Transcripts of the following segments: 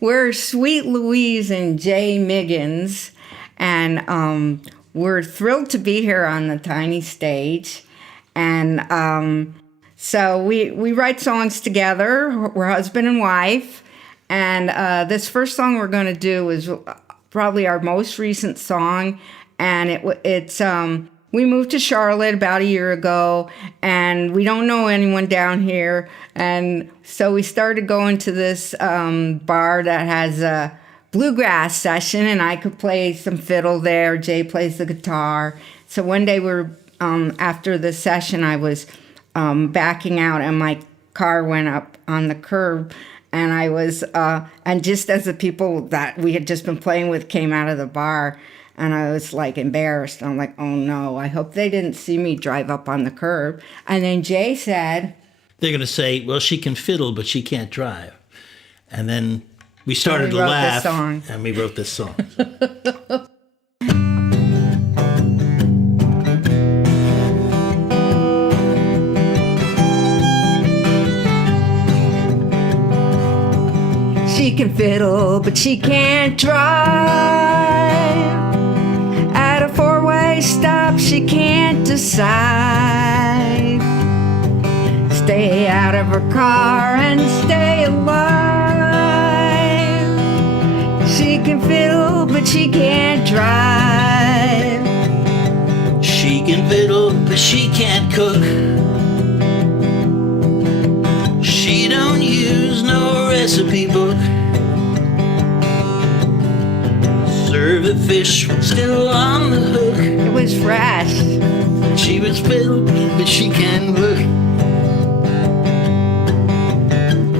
We're Sweet Louise and Jay Miggins, and we're thrilled to be here on the tiny stage. And so we write songs together. We're husband and wife. And this first song we're going to do is probably our most recent song. And it's we moved to Charlotte about a year ago, and we don't know anyone down here. And so we started going to this bar that has a bluegrass session, and I could play some fiddle there. Jay plays the guitar. So one day after the session, I was backing out, and my car went up on the curb. And I was, and just as the people that we had just been playing with came out of the bar, and I was like embarrassed. I'm like, oh no, I hope they didn't see me drive up on the curb. And then Jay said, they're going to say, well, she can fiddle, but she can't drive. And then we started to laugh, and we wrote this song. She can fiddle, but she can't drive. At a four-way stop, she can't decide. Stay out of her car and stay alive. She can fiddle, but she can't drive. She can fiddle, but she can't cook. She don't use no recipe book. Serve the fish still on the hook. It was fresh. She was fiddle, but she can work.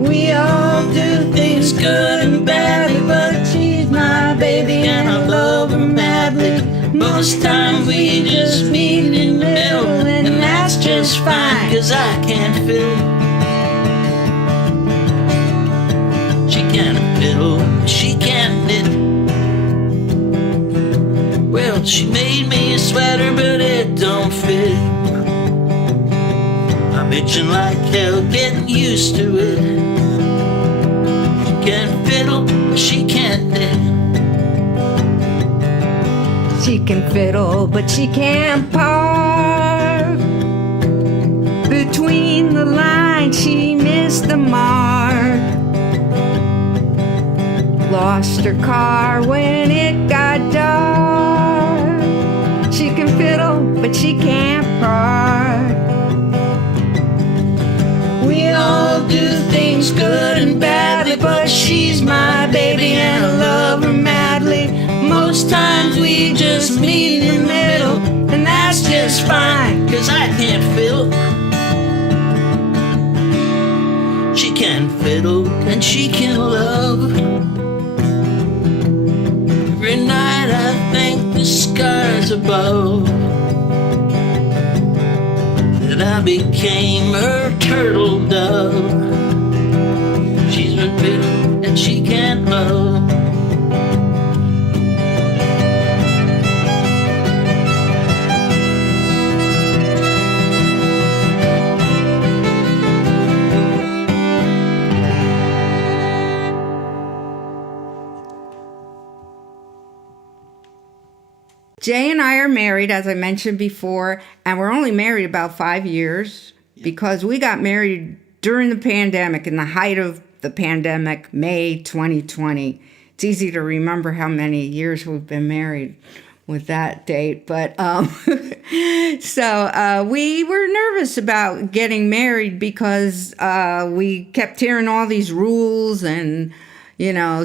We all do things good and badly, but she's my baby and I love her madly. Most times we just meet in the middle, and that's just fine, 'cause I can't fiddle. She can't fiddle, she can't knit. Well, she made me a sweater, but it don't fit. I'm itching like hell, getting used to it. She can't fiddle, but she can't knit. She can fiddle, but she can't park. Between the lines, she missed the mark. Lost her car when it got dark. She can fiddle, but she can't park. We all do things good and badly, but she's my baby and I love her madly. Most times we just meet in the middle, and that's just fine, 'cause I can't fiddle. She can fiddle and she can love. Every night I thank the skies above that I became her turtle dove. She's my fiddle and she can't love. Jay and I are married, as I mentioned before, and we're only married about 5 years because we got married during the pandemic, in the height of the pandemic, May 2020. It's easy to remember how many years we've been married with that date. But so we were nervous about getting married because we kept hearing all these rules and,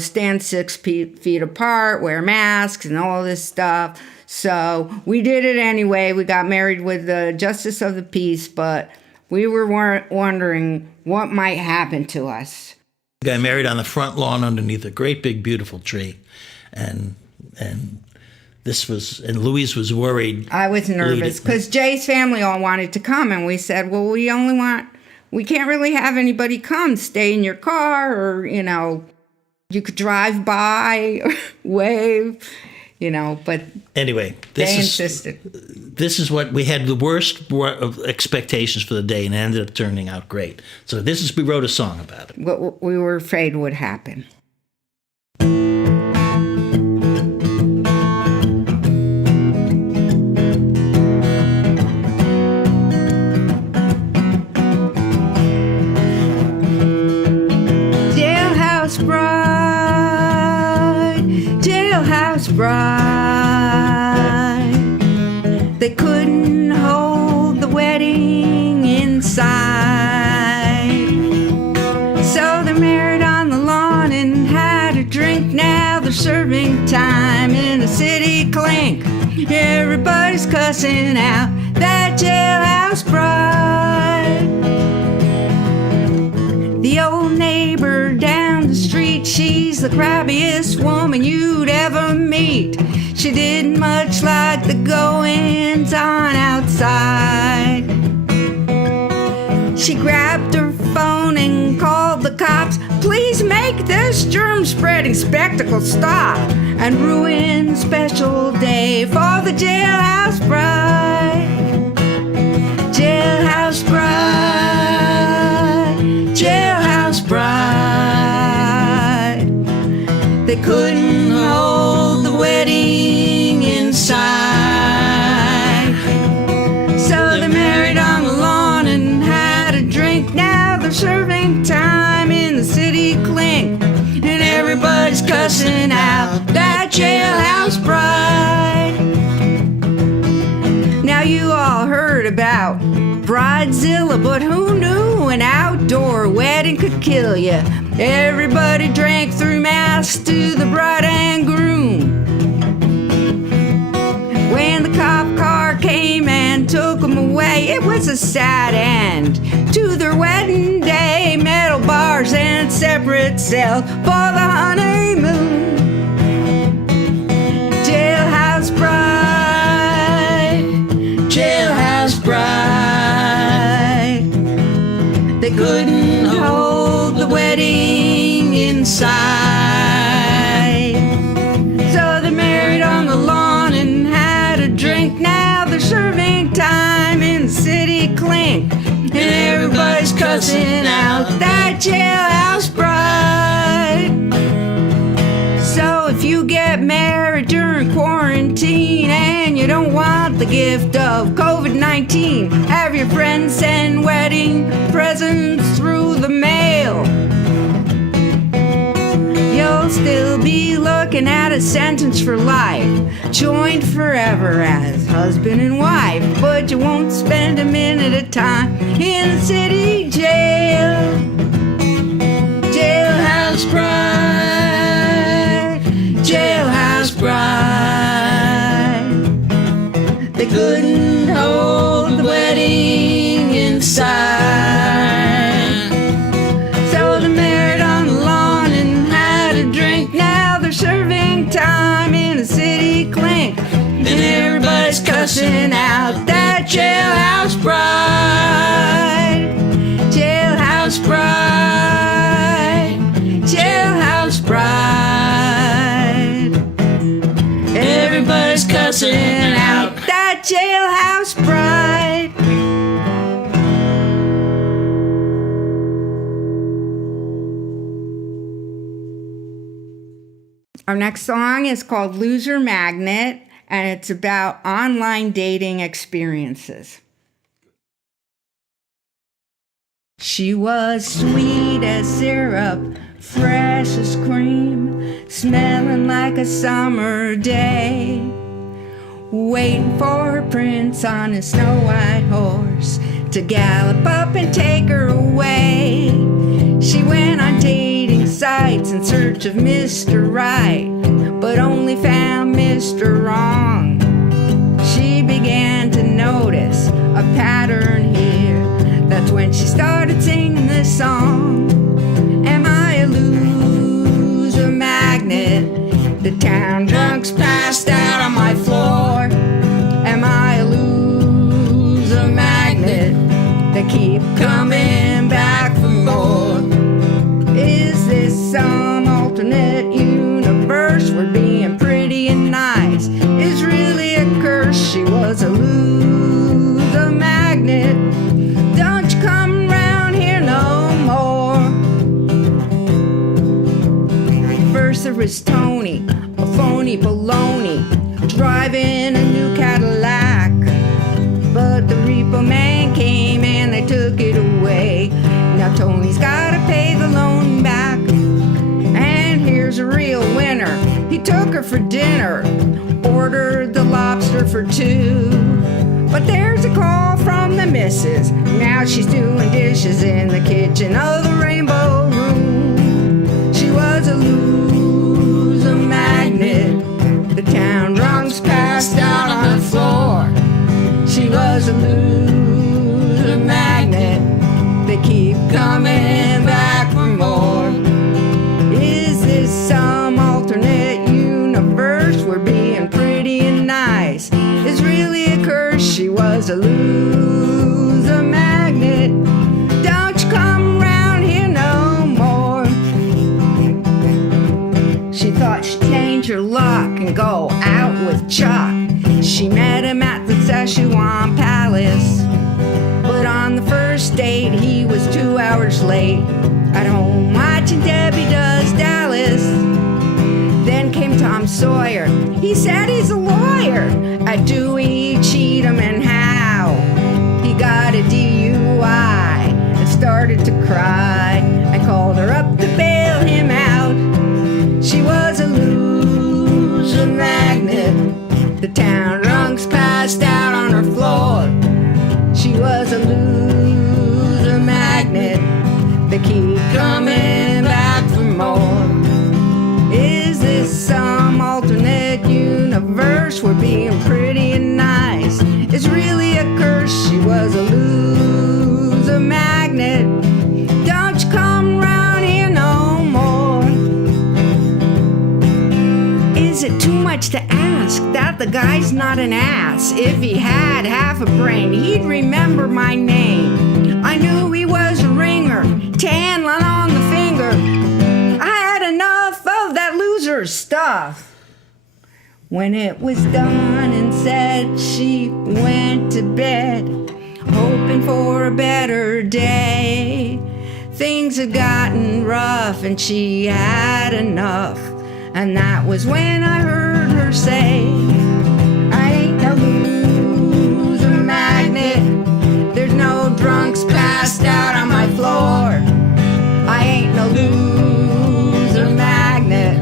stand 6 feet apart, wear masks and all this stuff. So we did it anyway. We got married with the justice of the peace, but we were wondering what might happen to us. We got married on the front lawn underneath a great big beautiful tree, and Louise was worried. I was nervous because Jay's family all wanted to come, and we said, well, we can't really have anybody come. Stay in your car, or you could drive by, wave. But anyway, they insisted. This is what we had, the worst of expectations for the day, and it ended up turning out great. So we wrote a song about it. What we were afraid would happen. Everybody's cussing out that jailhouse bride. The old neighbor down the street, she's the crabbiest woman you'd ever meet. She didn't much like the goings on outside. She grabbed her phone and called the cops. Please make this germ-spreading spectacle stop and ruin the special day for the jailhouse bride. Jailhouse bride, jailhouse bride. They couldn't hold the wedding inside, so they married on the lawn and had a drink. Now they're serving time in the city clink, and everybody's cussing out that jailhouse bride. Now you all heard about Bridezilla, but who knew an outdoor wedding could kill you? Everybody drank through mass to the bride and groom. When the cop car came and took them away, it was a sad end to their wedding day. Metal bars and separate cells for the honeymoon. Jailhouse bride, jailhouse bride. They couldn't hold the wedding inside, so they married on the lawn and had a drink. Now they're serving time in the city clink, and everybody's cussing out that jailhouse bride. So if you get married during quarantine and you don't want the gift of COVID-19, have your friends send wedding presents through the mail. You'll still be looking at a sentence for life, joined forever as husband and wife, but you won't spend a minute of time in the city jail. Jailhouse bride, jailhouse bride. They couldn't hold the wedding inside, so they married on the lawn and had a drink. Now they're serving time in a city clink, and everybody's cussing out that jailhouse bride. Jailhouse bride, jailhouse bride. Everybody's cussing out that jailhouse bride. Our next song is called Loser Magnet, and it's about online dating experiences. She was sweet as syrup, fresh as cream, smelling like a summer day, waiting for her prince on his snow-white horse to gallop up and take her away. She went on dating sites in search of Mr. Right, but only found Mr. Wrong. She began to notice a pattern here. That's when she started singing this song. Am I a loser magnet? The town drunks passed out on my floor. Am I a loser magnet? They keep coming back for more. Is this some alternate universe where being pretty and nice is really a curse? She was a loser magnet. Don't you come round here no more. First there was Tony, a phony baloney, driving a new Cadillac. But the repo man came and they took it away. Now Tony's gotta pay the loan back. And here's a real winner. He took her for dinner, ordered the lobster for two. But there's a call from the missus. Now she's doing dishes in the kitchen of the Rainbow Room. She was a loser magnet. The town drunks passed out on coming back for more. Is this some alternate universe? We're being pretty and nice. It's really a curse. She was a loser magnet. Don't you come around here no more. She thought she'd change her luck and go out with Chuck. She met him at the Szechuan Palace, but on the first date he was 2 hours late. At home watching Debbie Does Dallas. Then came Tom Sawyer. He said he's a lawyer. At Dewey, Cheatham, and Howe. He got a DUI and started to cry. I called her up to bail him out. She was a loser magnet. The town drunks passed out on her floor. She was a loser magnet. They keep coming back for more. Is this some alternate universe? We're being pretty and nice. It's really a curse. She was a loser magnet. Don't you come round here no more. Is it too much to ask that the guy's not an ass? If he had half a brain, he'd remember my name. I knew he was a ringer, tan on the finger. I had enough of that loser stuff. When it was done and said, she went to bed, hoping for a better day. Things had gotten rough and she had enough. And that was when I heard her say, I ain't no loser magnet. There's no drunks passed out on my floor. I ain't no loser magnet.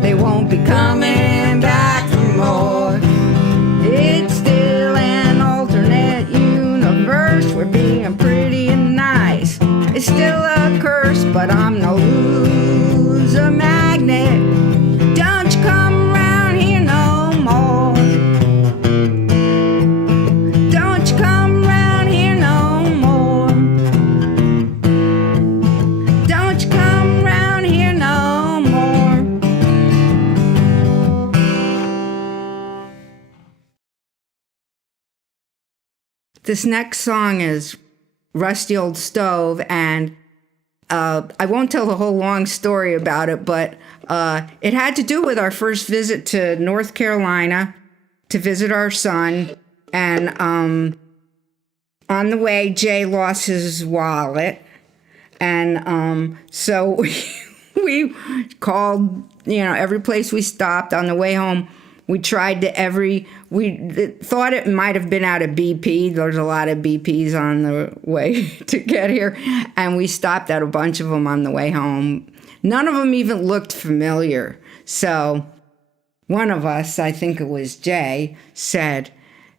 They won't be coming back for more. It's still an alternate universe. We're being pretty and nice. It's still a curse, but I'm no loser magnet. Don't you come around here no more. Don't you come around here no more. Don't you come around here no more. This next song is Rusty Old Stove, and I won't tell the whole long story about it, but it had to do with our first visit to North Carolina to visit our son. And on the way, Jay lost his wallet. And so we called, every place we stopped on the way home. We tried we thought it might have been out of BP. There's a lot of BPs on the way to get here. And we stopped at a bunch of them on the way home. None of them even looked familiar. So one of us, I think it was Jay, said,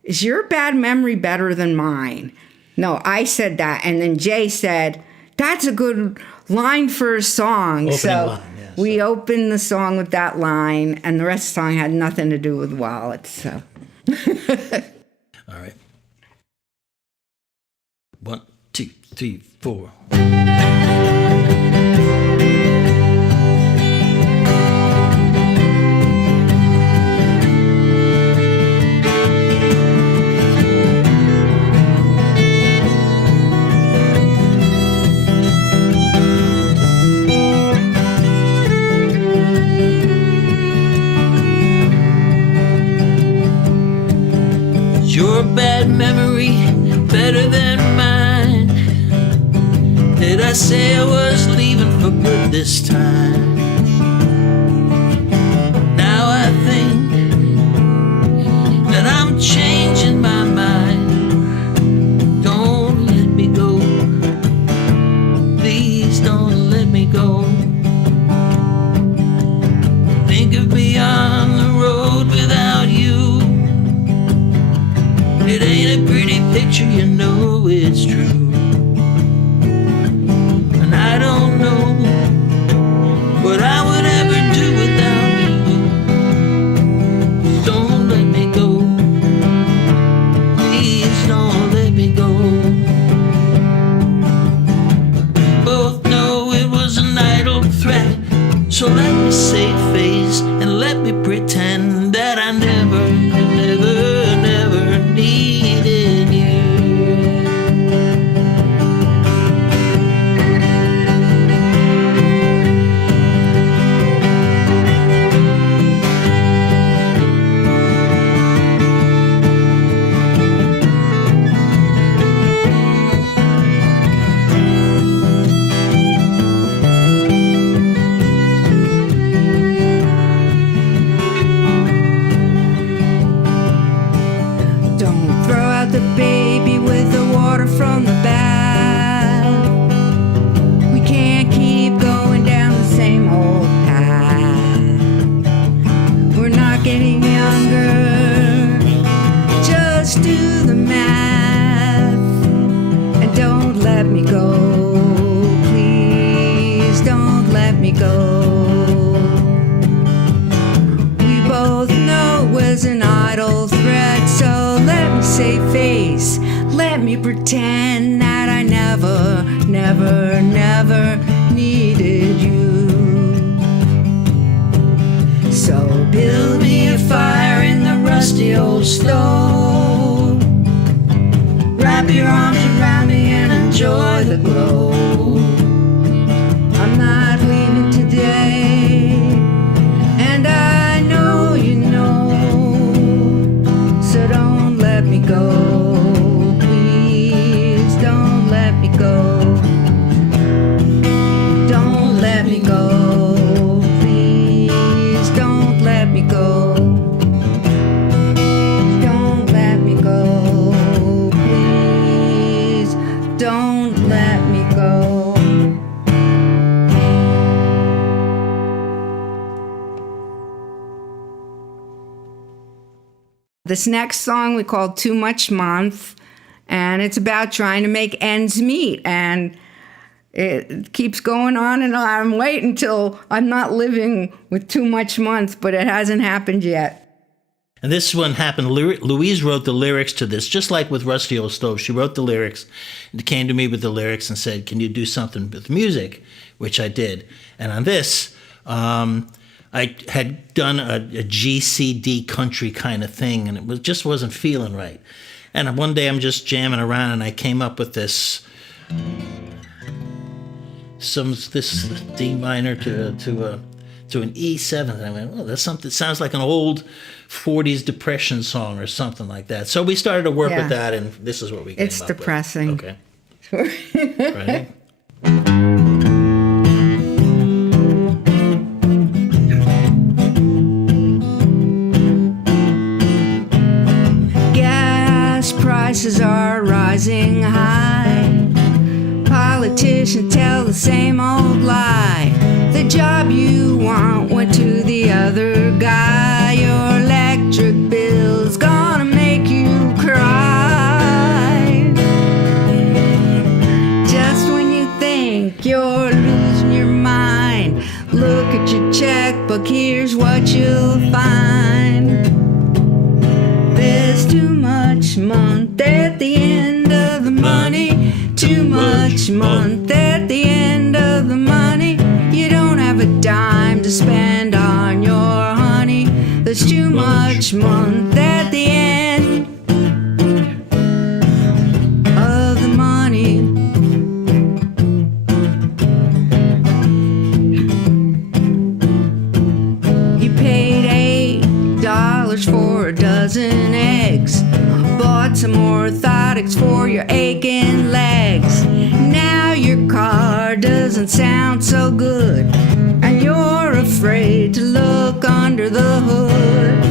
"Is your bad memory better than mine?" No, I said that. And then Jay said, "That's a good line for a song." We opened the song with that line, and the rest of the song had nothing to do with wallets. So, all right. 1, 2, 3, 4. Your bad memory better than mine. Did I say I was leaving for good this time? Now I think that I'm changing my mind. Don't let me go. Please don't let me go. Think of me on the road without you. It ain't a pretty picture, you know it's true. And I don't know what So let me save face and let me pretend that I never, never, never needed you. The baby with the water from the bath. We can't keep going down the same old path. We're not getting younger. Just do the math and don't let me go. Please don't let me go. We both know it was an idle threat, so let me save face. Let me pretend that I never, never, never needed you. So build me a fire in the rusty old stove. Wrap your arms around me and enjoy the glow. I'm not leaving today, and I know you know. So don't let me go. Please don't let me go. Don't let me go. Please don't let me go. Don't let me go. Please don't let me go. This next song we call Too Much Month, and it's about trying to make ends meet, and it keeps going on and on. I'm waiting until I'm not living with too much month, but it hasn't happened yet. And this one happened. Louise wrote the lyrics to this, just like with Rusty Old Stove. She wrote the lyrics and came to me with the lyrics and said, can you do something with music? Which I did. And on this, I had done a GCD country kind of thing, and it just wasn't feeling right. And one day I'm just jamming around, and I came up with this D minor to an E7. And I went, oh, that's something. Sounds like an old 40s depression song or something like that. So we started to work with that, and this is what we came up with. It's depressing. Okay. Right. Prices are rising high. Politicians tell the same old lie. The job you want went to the other guy. Your electric bill's gonna make you cry. Just when you think you're losing your mind, look at your checkbook, here's what you'll find. There's too much month at the end of the money. Too much month at the end of the money. You don't have a dime to spend on your honey. There's too much month at the end of the money. You paid $8 for a dozen eggs. Bought some orthotics for your aching legs. Now your car doesn't sound so good, and you're afraid to look under the hood.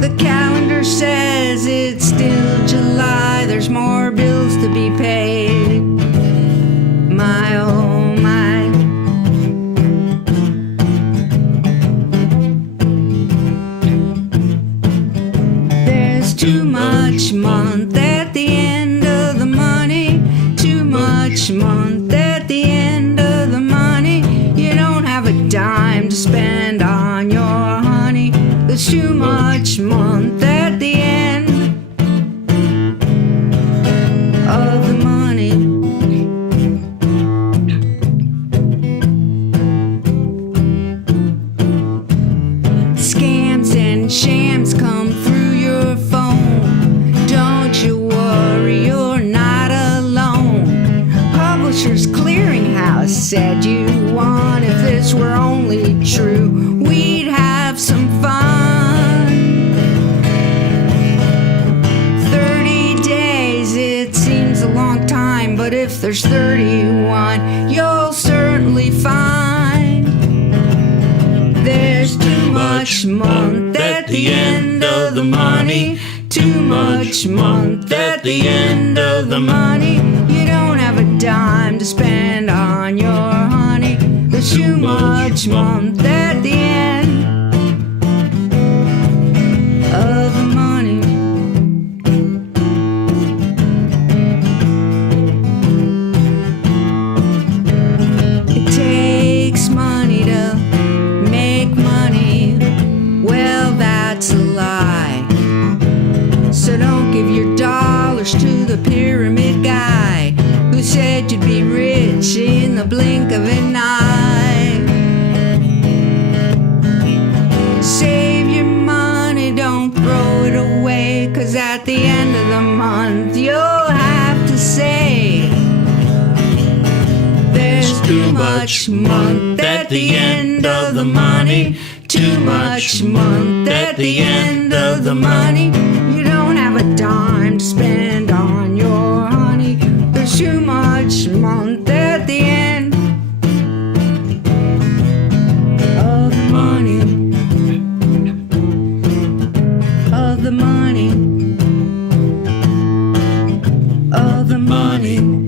The calendar says it's still July. There's more bills to be paid. My oh my. Too much month at the end of the money. Too much month at the end of the money. You don't have a dime to spend on your honey. There's too much month at the end of the money. said you want. If this were only true, we'd have some fun. 30 days, it seems a long time, but if there's 31, you'll certainly find there's too much month at the end of the money. Too much month at the end of the money. You don't have a dime to spend on your honey. There's too much month at the end of the money. It takes money to make money. Well, that's a lie. So don't give your dollars to the pyramid guy who said you'd be rich in the blink of an eye. Save your money, don't throw it away, 'cause at the end of the month you'll have to say there's too much month at the end of the money. Too much month at the end of the money. You don't have a dime to spend on your honey. There's too much month at the end of the money. Of the money. Of the money.